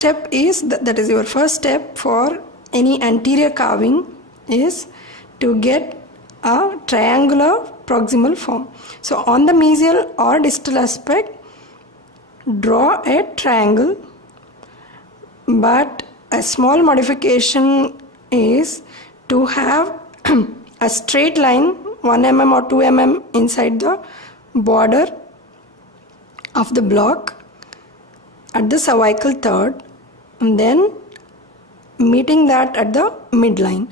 step is that is your first step for any anterior carving is to get a triangular proximal form. So on the mesial or distal aspect, draw a triangle, but a small modification is to have a straight line 1 mm or 2 mm inside the border of the block at the cervical third, and then meeting that at the midline.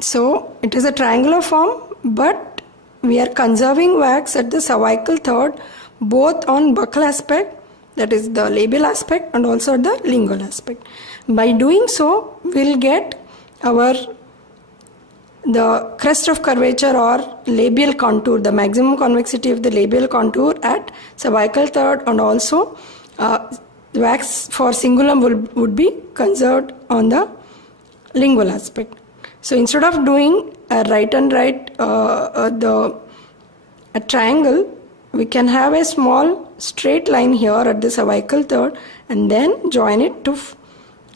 So it is a triangular form, but we are conserving wax at the cervical third, both on buccal aspect, that is the labial aspect, and also the lingual aspect. By doing so, we'll get the crest of curvature or labial contour, the maximum convexity of the labial contour at cervical third, and also wax for cingulum would be conserved on the lingual aspect. So instead of doing a right and right a triangle, we can have a small straight line here at the cervical third and then join it to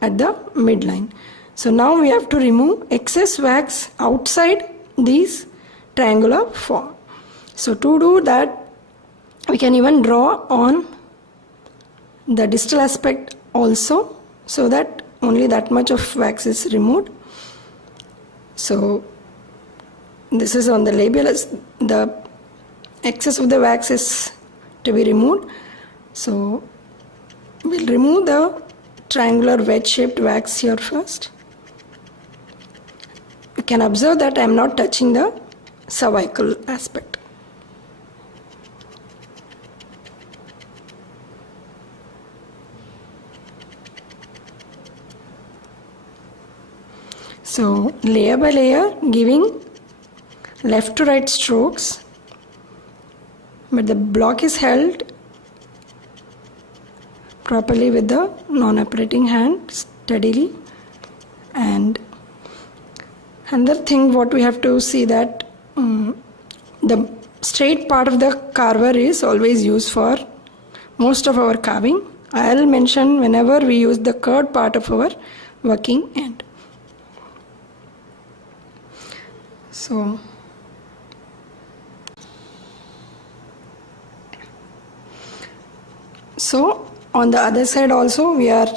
at the midline. So now we have to remove excess wax outside this triangular form. So to do that, we can even draw on the distal aspect also, so that only that much of wax is removed. So this is on the labial, the excess of the wax is to be removed. So we'll remove the triangular wedge shaped wax here first. You can observe that I am not touching the cervical aspect. So layer by layer, giving left to right strokes, but the block is held properly with the non-operating hand steadily. And another thing what we have to see that the straight part of the carver is always used for most of our carving. I'll mention whenever we use the curved part of our working end. So on the other side also we are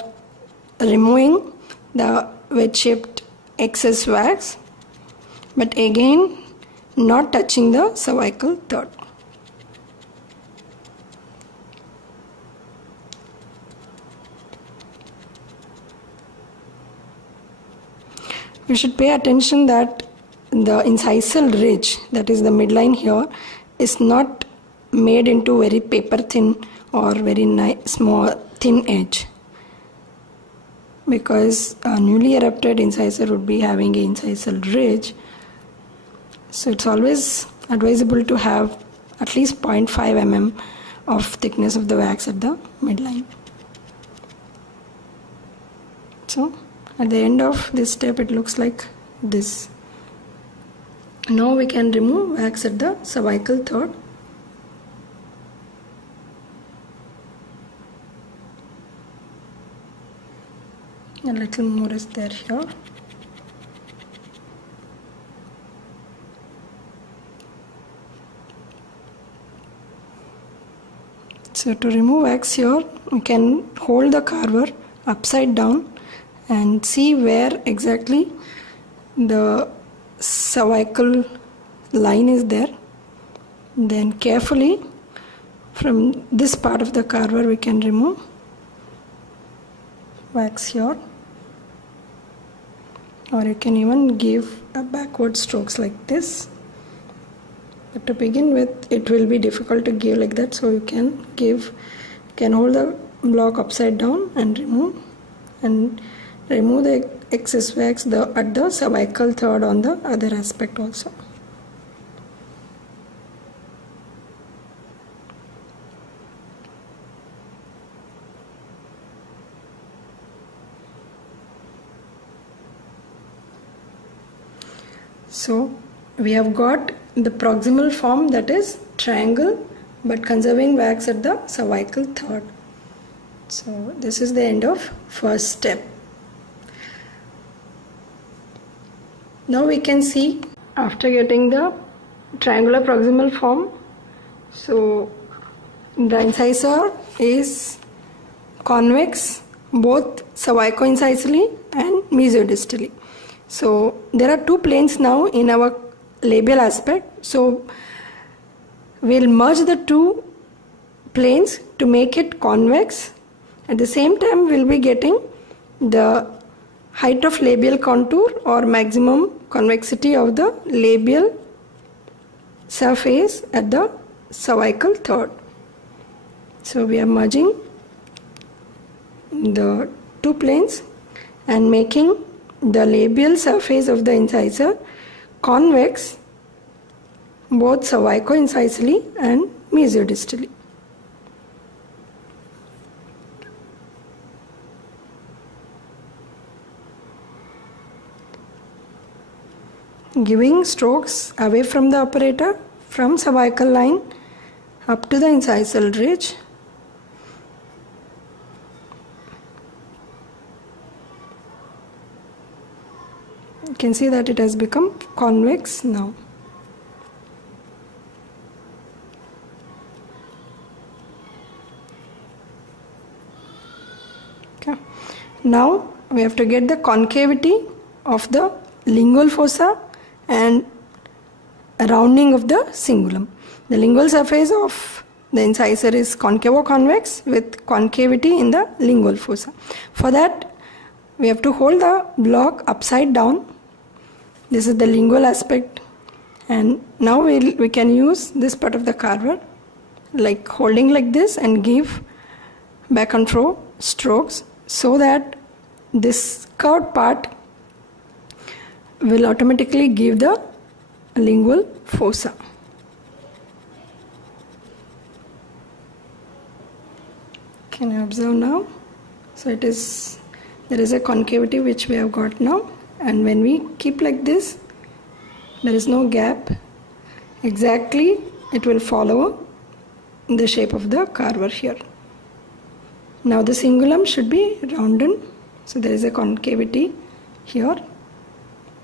removing the wedge shaped excess wax, but again not touching the cervical third. We should pay attention that the incisal ridge, that is the midline here, is not made into very paper thin or very small thin edge, because a newly erupted incisor would be having an incisal ridge. So it's always advisable to have at least 0.5 mm of thickness of the wax at the midline. So at the end of this step it looks like this. Now we can remove wax at the cervical third. A little more is there here. So to remove wax here, we can hold the carver upside down and see where exactly the cervical line is there. Then carefully from this part of the carver we can remove wax here, or you can even give a backward strokes like this. But to begin with, it will be difficult to give like that, so you can hold the block upside down and remove the excess wax at the cervical third on the other aspect also. So we have got the proximal form, that is triangle, but conserving wax at the cervical third. So this is the end of first step. Now we can see, after getting the triangular proximal form, so the incisor is convex both cervico-incisally and mesiodistally. So there are two planes now in our labial aspect. So we'll merge the two planes to make it convex. At the same time, we'll be getting the height of labial contour or maximum convexity of the labial surface at the cervical third. So we are merging the two planes and making the labial surface of the incisor convex both cervico-incisally and mesiodistally. Giving strokes away from the operator from cervical line up to the incisal ridge. You can see that it has become convex now. Okay. Now we have to get the concavity of the lingual fossa and a rounding of the cingulum. The lingual surface of the incisor is concavo-convex with concavity in the lingual fossa. For that, we have to hold the block upside down. This is the lingual aspect, and now we can use this part of the carver, like holding like this, and give back and forth strokes so that this curved part will automatically give the lingual fossa. Can you observe now? So there is a concavity which we have got now, and when we keep like this, there is no gap. Exactly, it will follow the shape of the carver here. Now the cingulum should be rounded, so there is a concavity here.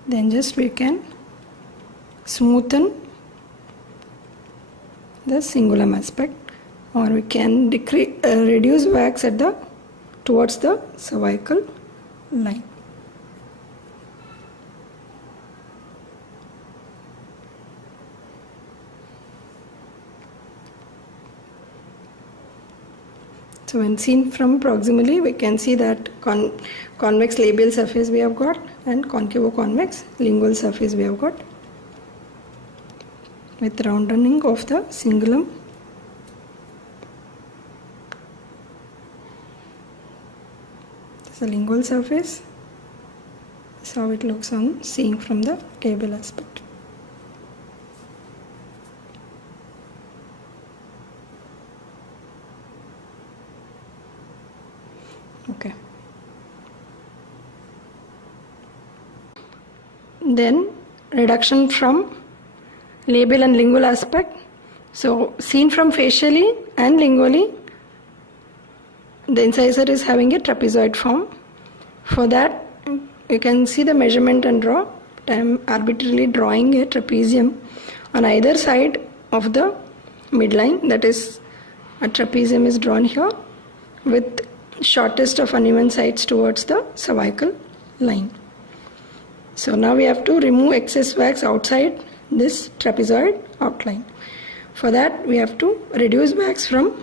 Then just we can smoothen the cingulum aspect, or we can reduce wax at towards the cervical line. So when seen from proximally, we can see that convex labial surface we have got and concavo-convex lingual surface we have got with rounding of the cingulum. This is the lingual surface. This is how it looks on seeing from the labial aspect. Okay. Then reduction from labial and lingual aspect. So seen from facially and lingually, the incisor is having a trapezoid form. For that, you can see the measurement and draw. I am arbitrarily drawing a trapezium on either side of the midline. That is, a trapezium is drawn here with shortest of uneven sides towards the cervical line. So now we have to remove excess wax outside this trapezoid outline. For that, we have to reduce wax from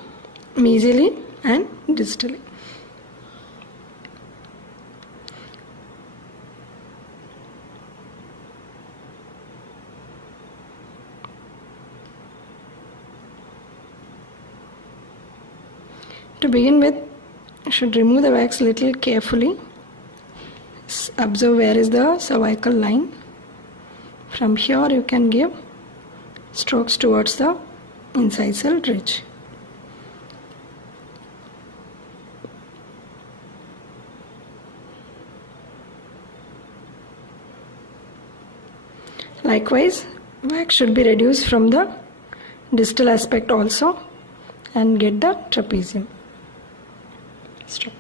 mesially and distally. To begin with, I should remove the wax little carefully. Observe where is the cervical line. From here you can give strokes towards the incisal ridge. Likewise, wax should be reduced from the distal aspect also and get the trapezium. Stop.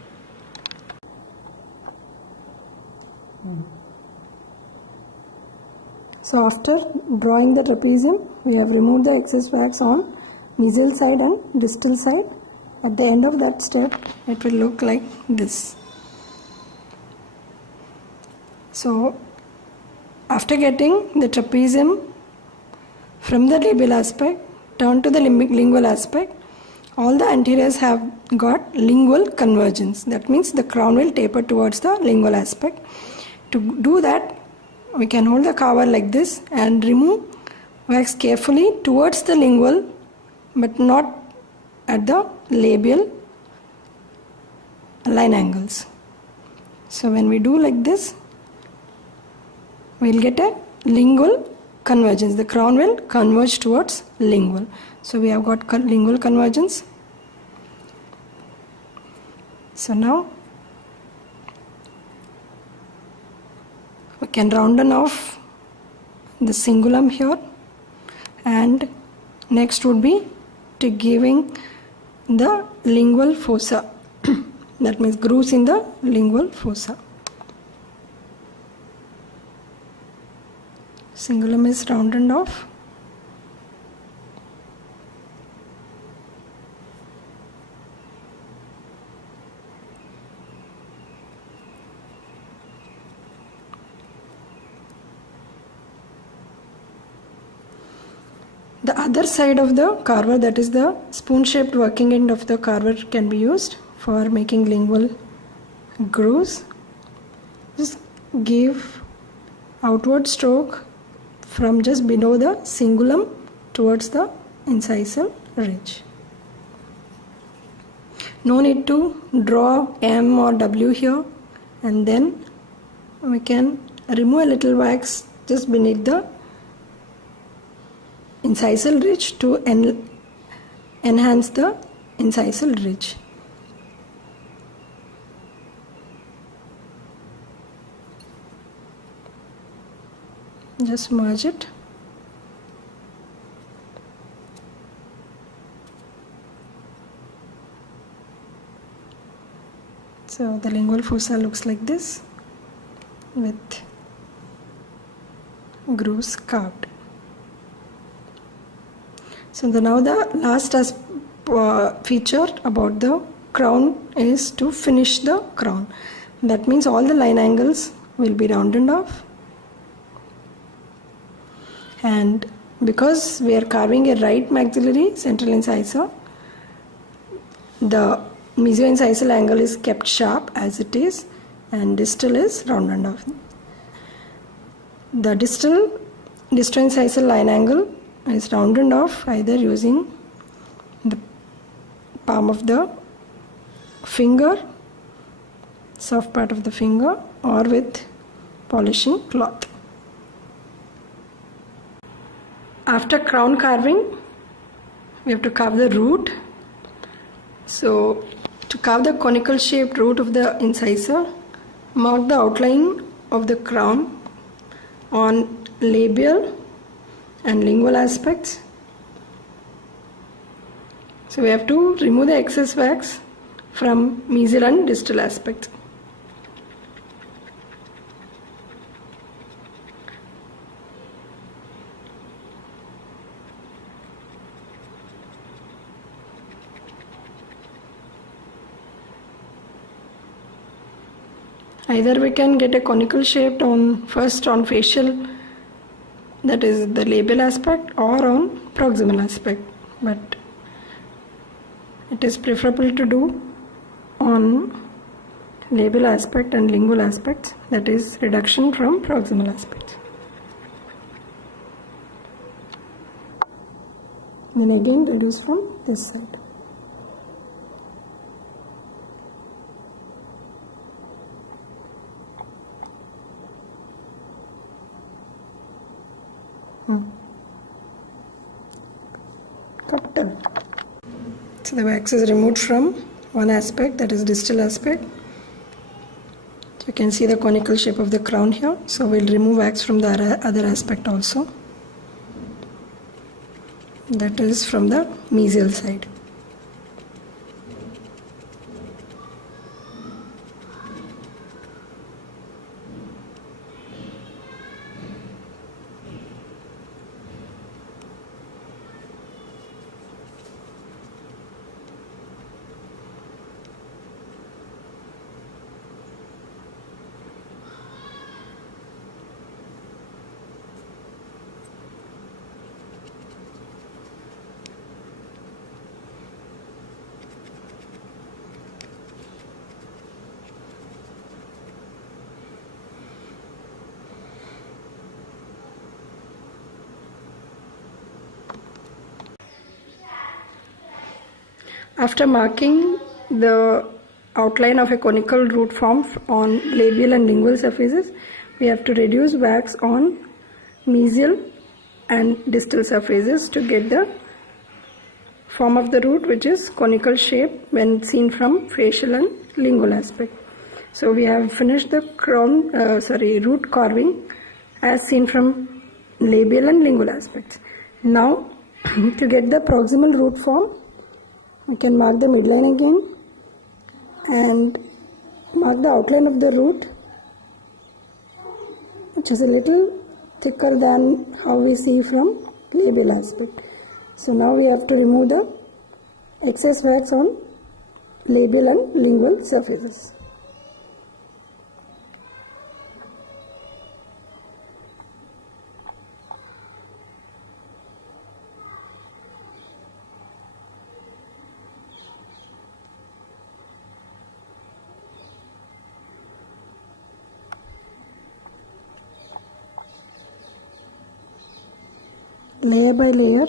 So after drawing the trapezium, we have removed the excess wax on mesial side and distal side. At the end of that step, it will look like this. So after getting the trapezium from the labial aspect, turn to the lingual aspect. All the anteriors have got lingual convergence. That means the crown will taper towards the lingual aspect. To do that, we can hold the carver like this and remove wax carefully towards the lingual, but not at the labial line angles. So when we do like this, we will get a lingual convergence. The crown will converge towards lingual. So we have got lingual convergence. So now we can round off the cingulum here, and next would be to giving the lingual fossa. That means grooves in the lingual fossa. Cingulum is rounded off. The other side of the carver, that is the spoon-shaped working end of the carver, can be used for making lingual grooves. Just give outward stroke from just below the cingulum towards the incisal ridge. No need to draw M or W here, and then we can remove a little wax just beneath the incisal ridge to enhance the incisal ridge. Just merge it. So the lingual fossa looks like this with grooves carved. So now the last feature about the crown is to finish the crown. That means all the line angles will be rounded off. And because we are carving a right maxillary central incisor, the mesio-incisal angle is kept sharp as it is, and distal is rounded off. The distal incisal line angle is rounded off either using the palm of the finger, soft part of the finger, or with polishing cloth. After crown carving, we have to carve the root. So to carve the conical shaped root of the incisor, mark the outline of the crown on labial and lingual aspects. So we have to remove the excess wax from mesial and distal aspects. Either we can get a conical shape first on facial, that is the labial aspect, or on proximal aspect, but it is preferable to do on labial aspect and lingual aspects, that is reduction from proximal aspects. Then again reduce from this side. So the wax is removed from one aspect, that is distal aspect. So you can see the conical shape of the crown here. So we'll remove wax from the other aspect also. That is from the mesial side. After marking the outline of a conical root form on labial and lingual surfaces, we have to reduce wax on mesial and distal surfaces to get the form of the root, which is conical shape when seen from facial and lingual aspect. So we have finished the root carving as seen from labial and lingual aspects. Now to get the proximal root form, we can mark the midline again and mark the outline of the root, which is a little thicker than how we see from labial aspect. So now we have to remove the excess wax on labial and lingual surfaces. Layer by layer,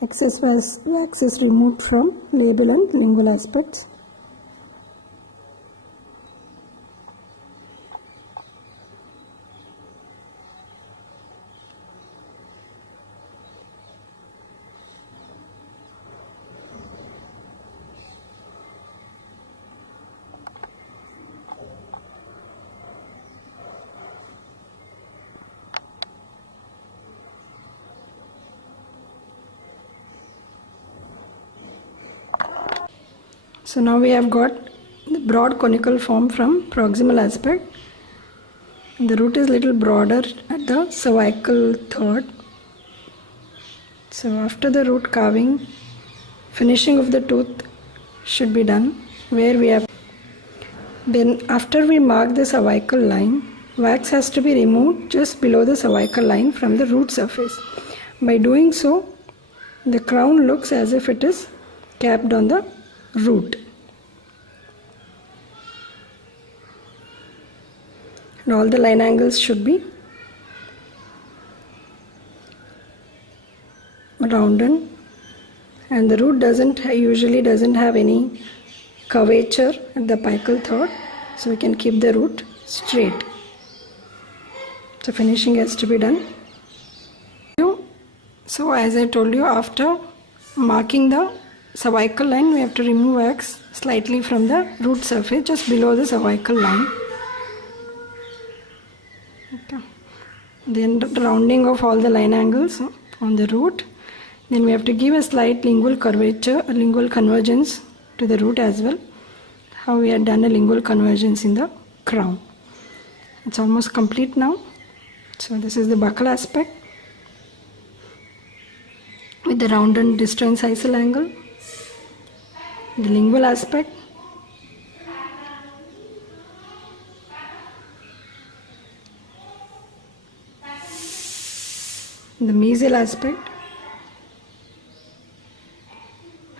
excess wax is removed from labial and lingual aspects. So now we have got the broad conical form from proximal aspect. The root is little broader at the cervical third. So after the root carving, finishing of the tooth should be done, where we have. Then after we mark the cervical line, wax has to be removed just below the cervical line from the root surface. By doing so, the crown looks as if it is capped on the root. And all the line angles should be rounded, and the root usually doesn't have any curvature at the apical third, so we can keep the root straight. So finishing has to be done. So as I told you, after marking the cervical line, we have to remove wax slightly from the root surface just below the cervical line. Okay. Then rounding of all the line angles on the root. Then we have to give a slight lingual curvature, a lingual convergence to the root as well. How we had done a lingual convergence in the crown. It's almost complete now. So this is the buccal aspect with the rounded distal incisal angle. The lingual aspect, the mesial aspect,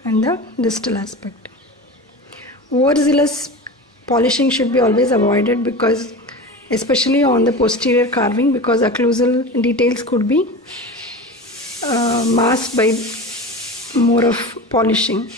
and the distal aspect. Overzealous polishing should be always avoided, because especially on the posterior carving, because occlusal details could be masked by more of polishing.